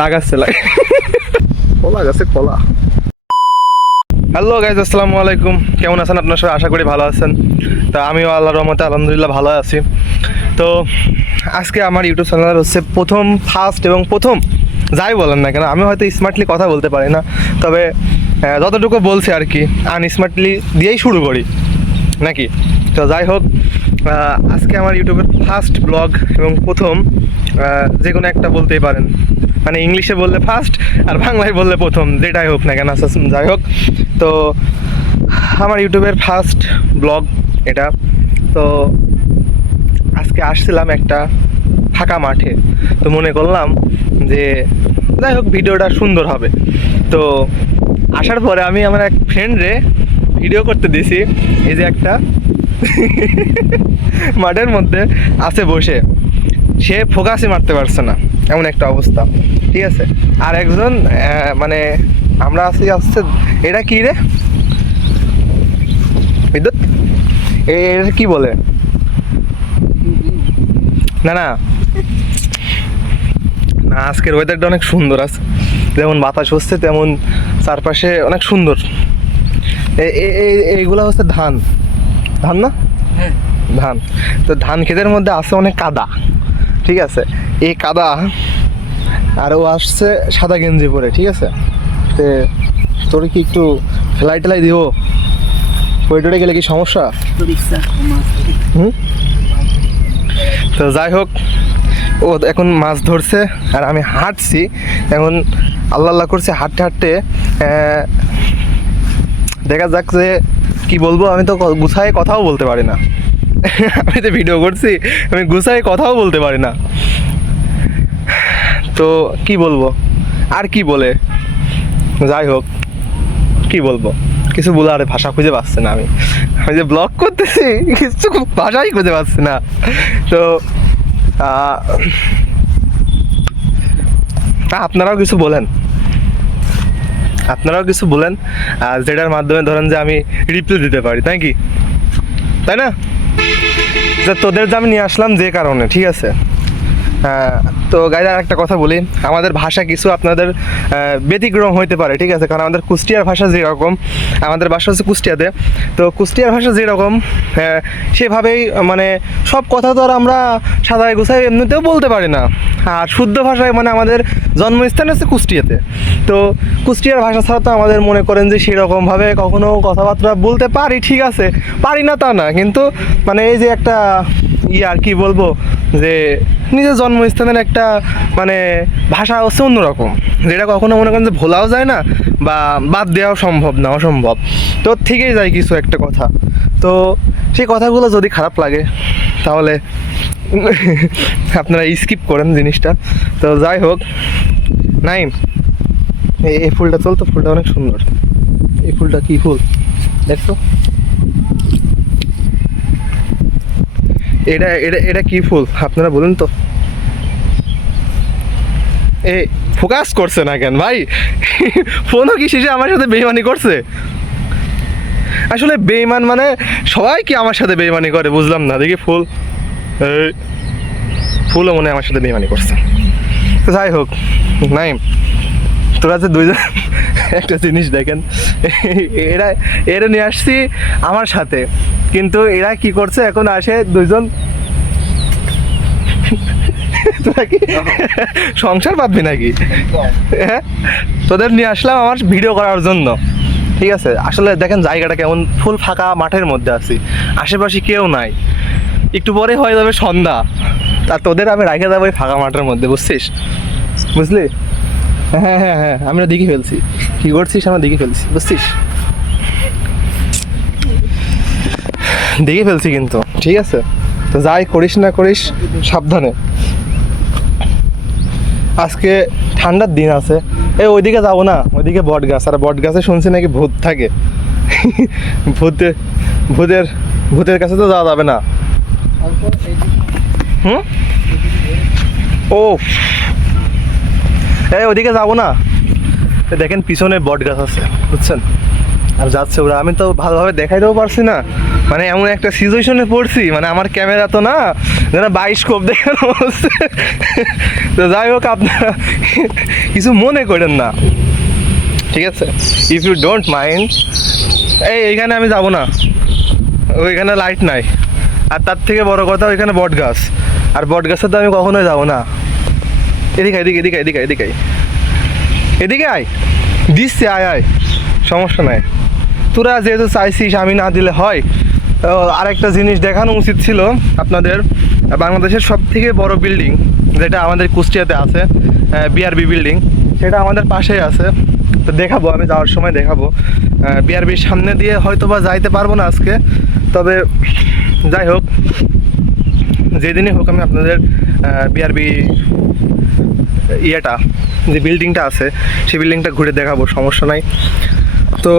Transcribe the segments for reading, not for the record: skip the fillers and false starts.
লাগাচ্ছে কলা গাছে কলা। হ্যালো গাইজ, আসসালামু আলাইকুম। কেমন আছেন আপনার সবাই? আশা করি ভালো আছেন। তা আমিও আল্লাহর রহমতে আলহামদুলিল্লাহ ভালো আছি। তো আজকে আমার ইউটিউব চ্যানেল হচ্ছে ফার্স্ট এবং প্রথম যাই বলেন না কেন, আমি হয়তো স্মার্টলি কথা বলতে পারি না, তবে যতটুকু বলছি আর কি আনস্মার্টলি দিয়েই শুরু করি নাকি। তো যাই হোক, আজকে আমার ইউটিউবের ফার্স্ট ব্লগ এবং প্রথম, যে কোনো একটা বলতেই পারেন, মানে ইংলিশে বললে ফার্স্ট আর বাংলায় বললে প্রথম, যেটাই হোক না কেন। যাই হোক, তো আমার ইউটিউবের ফার্স্ট ব্লগ এটা। তো আজকে আসছিলাম একটা ফাঁকা মাঠে, তো মনে করলাম যে যাই হোক ভিডিওটা সুন্দর হবে। তো আসার পরে আমি আমার এক ফ্রেন্ডরে ভিডিও করতে দিয়েছি, এই যে একটা মাঠের মধ্যে আছে বসে, সে ফোকাসই মারতে পারছে না, এমন একটা অবস্থা, ঠিক আছে। আর একজন মানে আমরা আছি আসছে, এটা কি রে বিদ্যুৎ, এটা কি বলে? না না না, আজকের ওয়েদারটা অনেক সুন্দর আছে, যেমন বাতাস হচ্ছে তেমন চারপাশে অনেক সুন্দর। এইগুলা হচ্ছে ধান, ধান না? ধান। তো ধান ক্ষেতের মধ্যে আছে অনেক কাদা, ঠিক আছে। এই কাদা, আর ও আসছে সাদা গেঞ্জি পরে, ঠিক আছে। তো তোর কি একটু ফেলাই টেলাই দিব? ওইটারে গেলে কি সমস্যা? তো যাই হোক, ও এখন মাছ ধরছে আর আমি হাঁটছি এখন, আল্লাহ আল্লাহ করছে হাঁটতে হাঁটতে। দেখা যাক যে কি বলবো, আমি তো গুছায় কথাও বলতে পারি না। আমি তো ভিডিও করছি, আমি গুছায় কথাও বলতে পারি না। তো কি বলবো আর কি বলে, যাই হোক কি বলবো, কিছু বলার ভাষা খুঁজে পাচ্ছি না। আমি যে ব্লগ করতেছি, কিছু ভাষাই খুঁজে পাচ্ছি না। তো আপনারাও কিছু বলেন, আপনারাও কিছু বলেন, যেটার মাধ্যমে ধরেন যে আমি রিপ্লাই দিতে পারি, তাই না? যে তোদের যে আমি নিয়ে আসলাম যে কারণে, ঠিক আছে। তো গাইজ, আর একটা কথা বলি, আমাদের ভাষা কিছু আপনাদের ব্যতিক্রম হইতে পারে, ঠিক আছে। কারণ আমাদের কুষ্টিয়ার ভাষা যেরকম, আমাদের ভাষা হচ্ছে কুষ্টিয়াতে, তো কুষ্টিয়ার ভাষা যেরকম সেভাবেই মানে সব কথা তো আর আমরা সাদায় গোছায় এমনিতেও বলতে পারি না। আর শুদ্ধ ভাষায় মানে আমাদের জন্মস্থান হচ্ছে কুষ্টিয়াতে, তো কুষ্টিয়ার ভাষা ছাড়া তো আমাদের মনে করেন যে সেরকমভাবে কখনো কথাবার্তা বলতে পারি, ঠিক আছে, পারি না তা না, কিন্তু মানে এই যে একটা আর কি বলবো, যে নিজের জন্মস্থানের একটা মানে ভাষা হচ্ছে অন্যরকম, যেটা কখনো মনে করেন যে ভোলাও যায় না বা বাদ দেওয়াও সম্ভব না, অসম্ভব। তো থেকেই যায় কিছু একটা কথা। তো সেই কথাগুলো যদি খারাপ লাগে তাহলে আপনারা স্কিপ করেন জিনিসটা। তো যাই হোক, নাইম, এই ফুলটা চলতো, ফুলটা অনেক সুন্দর। এই ফুলটা কি ফুল দেখতো? এটা এটা এটা কি ফুল আপনারা বলুন তো? এ ফোকাস করছে না কেন ভাই? ফোনও কি শেষে আমার সাথে বেইমানি করছে? আসলে বেইমান মানে সবাই কি আমার সাথে বেইমানি করে বুঝলাম না। দেখি ফুল, এই ফুলও মনে হয় আমার সাথে বেইমানি করছে। তো যাই হোক, নাই তোরা যে দুইজন একটা জিনিস দেখেন, এরা নিয়ে আসছি আমার সাথে, কিন্তু এরা কি করছে এখন আসে দুইজন, তোরা কি সংসার পাবি নাকি? হ্যাঁ, তোদের নিয়ে আসলাম আমার ভিডিও করার জন্য, ঠিক আছে। আসলে দেখেন জায়গাটা কেমন, ফুল ফাঁকা মাঠের মধ্যে আছি, আশেপাশে কেউ নাই, একটু পরে হয়ে যাবে সন্ধ্যা, তা তোদের আমি রাখে যাবো এই ফাঁকা মাঠের মধ্যে, বুঝলি? হ্যাঁ হ্যাঁ হ্যাঁ, আমরা দেখে ফেলছি কি করছিস, আমরা দেখে ফেলছি, বুঝছিস? দেখে ফেলছি কিন্তু, ঠিক আছে। তো যাই করিস না করিস সাবধানে। আজকে ঠান্ডার দিন আছে, ওইদিকে যাবো না, ওইদিকে বট গাছ, আর বট গাছে শুনছি নাকি ভূত থাকে। ভূতের ভূতের কাছে তো যাওয়া যাবে না। ও ওইদিকে যাবো না, দেখেন পিছনে বট গাছ আছে, বুঝছেন? আর যাচ্ছে ওরা, আমি তো ভালোভাবে দেখাইতেও পারছি না, মানে এমন একটা সিচুয়েশনে পড়ছি, মানে আমার ক্যামেরা তো না যেন বায়োস্কোপ দেখানো হচ্ছে। তো যাই হোক, আপনারা কিছু মনে করেন না, ঠিক আছে? If you don't mind. এইখানে আমি যাব না, ওইখানে লাইট নাই। আর তার থেকে বড় কথা, ওইখানে বট গাছ, আর বট গাছে তো আমি কখনোই যাবো না। এদিকে এদিকে এদিকে এদিকে এদিকে এদিকে আয়, দিচ্ছে, আয় আয়, সমস্যা নাই। তোরা যেহেতু চাইছিস, আমি না দিলে হয়। আরেকটা জিনিস দেখানো উচিত ছিল আপনাদের, বাংলাদেশের সব থেকে বড় বিল্ডিং যেটা আমাদের কুষ্টিয়াতে আছে, বিআরবি বিল্ডিং, সেটা আমাদের পাশেই আছে। তো দেখাবো, আমি যাওয়ার সময় দেখাবো। বিআরবির সামনে দিয়ে হয়তো বা যাইতে পারবো না আজকে, তবে যাই হোক, যেদিনই হোক আমি আপনাদের বিআরবি ইয়েটা, যে বিল্ডিংটা আছে, সেই বিল্ডিংটা ঘুরে দেখাবো, সমস্যা নাই। তো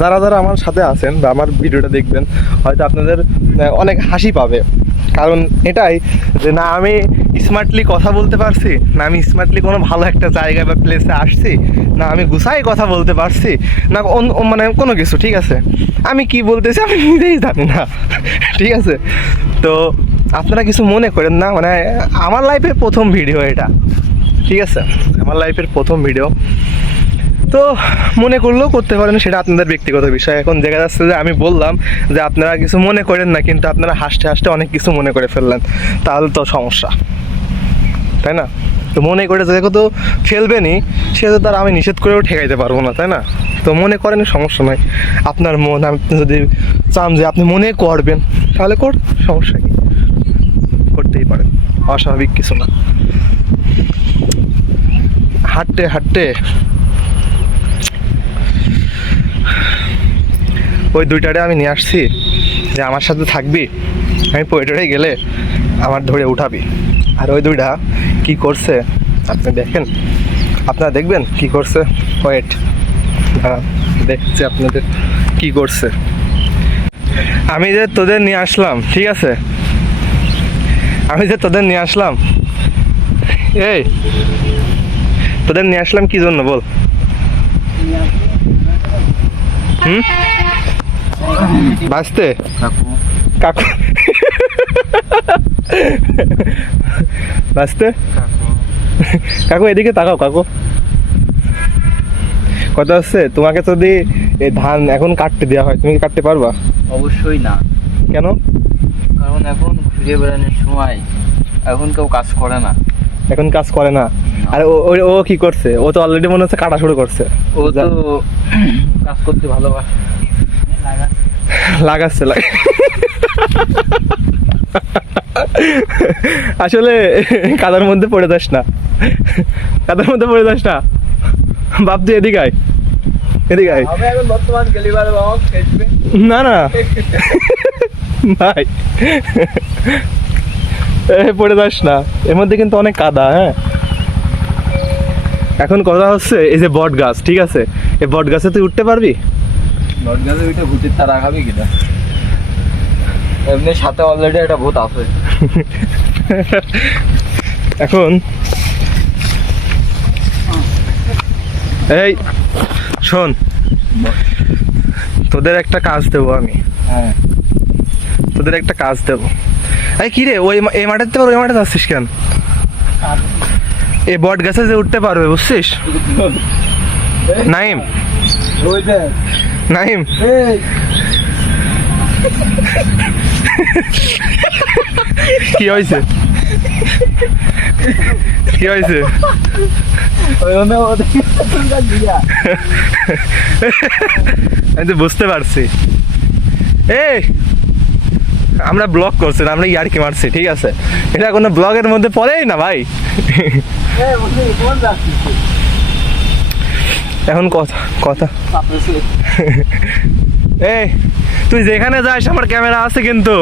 যারা যারা আমার সাথে আছেন বা আমার ভিডিওটা দেখবেন, হয়তো আপনাদের অনেক হাসি পাবে। কারণ এটাই যে, না আমি স্মার্টলি কথা বলতে পারছি, না আমি স্মার্টলি কোনো ভালো একটা জায়গায় বা প্লেসে আসছি, না আমি গুছাই কথা বলতে পারছি, না মানে কোনো কিছু, ঠিক আছে? আমি কি বলতেছি আমি নিজেই জানি না, ঠিক আছে? তো আপনারা কিছু মনে করেন না, মানে আমার লাইফের প্রথম ভিডিও এটা, ঠিক আছে? আমার লাইফের প্রথম ভিডিও, তো মনে করলেও করতে পারেন, সেটা আপনাদের ব্যক্তিগত বিষয়। এখন দেখা যাচ্ছে যে আমি বললাম যে আপনারা কিছু মনে করেন না, কিন্তু আপনারা হাসতে হাসতে অনেক কিছু মনে করে ফেললেন, তাহলে তো সমস্যা, তাই না? তো মনে করে যেহেতু ফেলবেনই, সেহেতু তার আমি নিষেধ করেও ঠেকাইতে পারবো না, তাই না? তো মনে করেন, সমস্যা নয়। আপনার মন, আপনি যদি চান যে আপনি মনে করবেন, তাহলে সমস্যা কি, করতেই পারেন, অস্বাভাবিক কিছু না। হাঁটতে হাঁটতে ওই দুইটারে আমি নিয়ে আসছি যে আমার সাথে থাকবি, আমি পয়েটারে গেলে আমার ধরে উঠাবি। আর ওই দুইটা কি করছে আপনি দেখেন, আপনারা দেখবেন কি করছে। ওয়েট, দেখছি আপনাদের কি করছে। আমি যে তোদের নিয়ে আসলাম, ঠিক আছে, আমি যে তোদের নিয়ে আসলাম, এই তোদের নিয়ে আসলাম কি জন্য বল? বাঁচতে? কাকু বাঁচতে? কাকু এদিকে তাকাও। কাকু কথা হচ্ছে, তোমাকে যদি এই ধান এখন কাটতে দেওয়া হয়, তুমি কি কাটতে পারবা? অবশ্যই না। কেন? কারণ এখন ঘুরে বেড়ানোর সময়, এখন কেউ কাজ করে না। এখন কাজ করে না? আর ও কি করছে? ও তো অলরেডি মনে হচ্ছে কাটা শুরু করছে। ও তো কাজ করতে ভালোবাসে, লাগাচ্ছে আসলে কাদার মধ্যে পড়ে যাস না, কাদার মধ্যে পড়ে যাস না বাপ, তুই এদিকে আয়, এদিকে আয়। না না ভাই, পড়ে যাস না, এর মধ্যে কিন্তু অনেক কাদা। হ্যাঁ, এখন কথা হচ্ছে, এই যে বট গাছ, ঠিক আছে, এই বট গাছে তুই উঠতে পারবি? বট গাছে উঠে ভূতের তারা খাবি কিনা? এমনি সাথে অলরেডি একটা ভূত আছে। এখন এই শোন, তোদের একটা কাজ দেবো আমি। হ্যাঁ, তোদের একটা কাজ দেবো। এই কি রে, ওই এই মাঠের ওই মাঠে যাচ্ছিস কেন? এই বট গাছে যে উঠতে পারবে, বুঝছিস? নাইম, নাইম, কি হয়েছে? কি হয়েছে? আমি তো বুঝতে পারছি। এই আমরা ব্লগ করছি না, আমরা ইয়ার্কি মারছি, ঠিক আছে? এটা কোনো ব্লগের মধ্যে পড়েই না ভাই। এখন কথা এই তুই যেখানে যাস আমার ক্যামেরা আছে কিন্তু।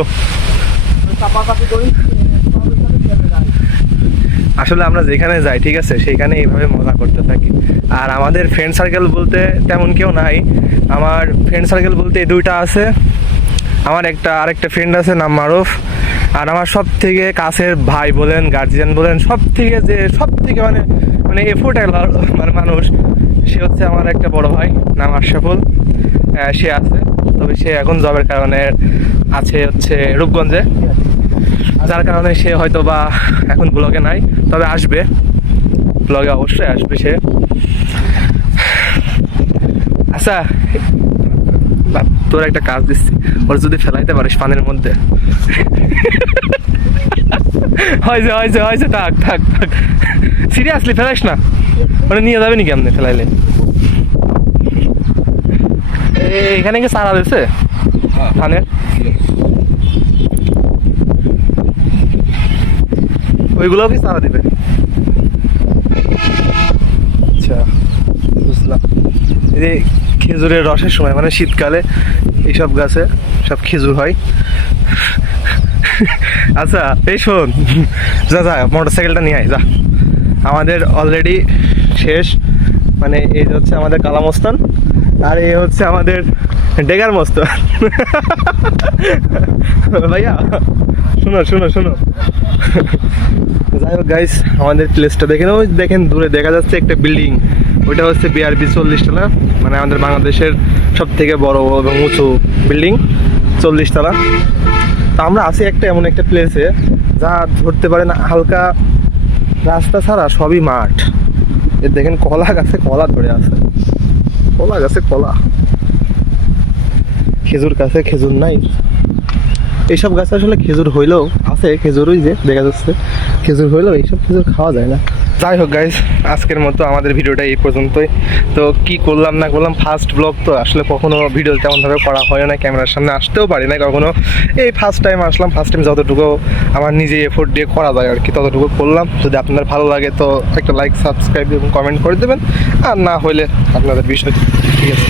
আসলে আমরা যেখানে যাই, ঠিক আছে, সেইখানে এইভাবে মজা করতে থাকি। আর আমাদের ফ্রেন্ড সার্কেল বলতে তেমন কেউ নাই। আমার ফ্রেন্ড সার্কেল বলতে এই দুইটা আছে। আমার আরেকটা ফ্রেন্ড আছে, নাম মারুফ। আর আমার সব থেকে কাছের ভাই বলেন, গার্জিয়ান বলেন, সব থেকে মানে এফোর্ট মানে মানুষ, সে হচ্ছে আমার একটা বড় ভাই, নাম আশরাফুল। সে আছে, তবে সে এখন জবের কারণে আছে হচ্ছে রূপগঞ্জে। যার কারণে সে হয়তো বা এখন ব্লগে নাই, তবে আসবে, ব্লগে অবশ্যই আসবে সে। আচ্ছা তোর একটা কাজ দিচ্ছি, ওর যদি ফেলাইতে পারিস পানির মধ্যে। হয়েছে থাক থাক থাক, সিরিয়াসলি ফেলাইস না, ওটা নিয়ে যাবে নি কেমনে ফেলাইলে? এখানে কি সারা দিছে ধানের? ওইগুলো কি সারা দিবে? আচ্ছা বুঝলাম। এই যে খেজুরের রসের সময় মানে শীতকালে এইসব গাছে সব খেজুর হয়। আচ্ছা এই শোন, যা যা মোটর সাইকেলটা নিয়ে আয় যা, আমাদের অলরেডি শেষ। মানে এই হচ্ছে আমাদের কালামস্তান, আর এই হচ্ছে আমাদের ডেগার মস্তান। ভাইয়া শোনো শোনো শোনো, যাই হোক গাইস, আমাদের প্লেসটা দেখেন, ওই দেখেন দূরে দেখা যাচ্ছে একটা বিল্ডিং, ওইটা হচ্ছে BRB 40 তলা, মানে আমাদের বাংলাদেশের সব থেকে বড় এবং উঁচু বিল্ডিং, 40 তলা। তো আমরা আছি একটা এমন একটা প্লেসে যা ধরতে পারে না, হালকা রাস্তা ছাড়া সবই মাঠ। এ দেখেন কলা গাছে কলা ধরে আছে, কলা গাছে কলা, খেজুর গাছে খেজুর নাই। এইসব গাছে আসলে খেজুর হইলেও আছে, খেজুরই যে দেখা যাচ্ছে খেজুর হইলেও এইসব খেজুর খাওয়া যায় না। যাই হোক গাইজ, আজকের মতো আমাদের ভিডিওটা এই পর্যন্তই। তো কি করলাম না করলাম, ফার্স্ট ব্লগ তো আসলে কখনো ভিডিও তেমনভাবে করা হয় না, ক্যামেরার সামনে আসতেও পারি না কখনো, এই ফার্স্ট টাইম আসলাম। ফার্স্ট টাইম যতটুকু আমার নিজে এফোর্ট দিয়ে করা যায় আর কি ততটুকু করলাম। যদি আপনাদের ভালো লাগে তো একটা লাইক, সাবস্ক্রাইব এবং কমেন্ট করে দেবেন, আর না হলে আপনাদের বিষয়। ঠিক আছে।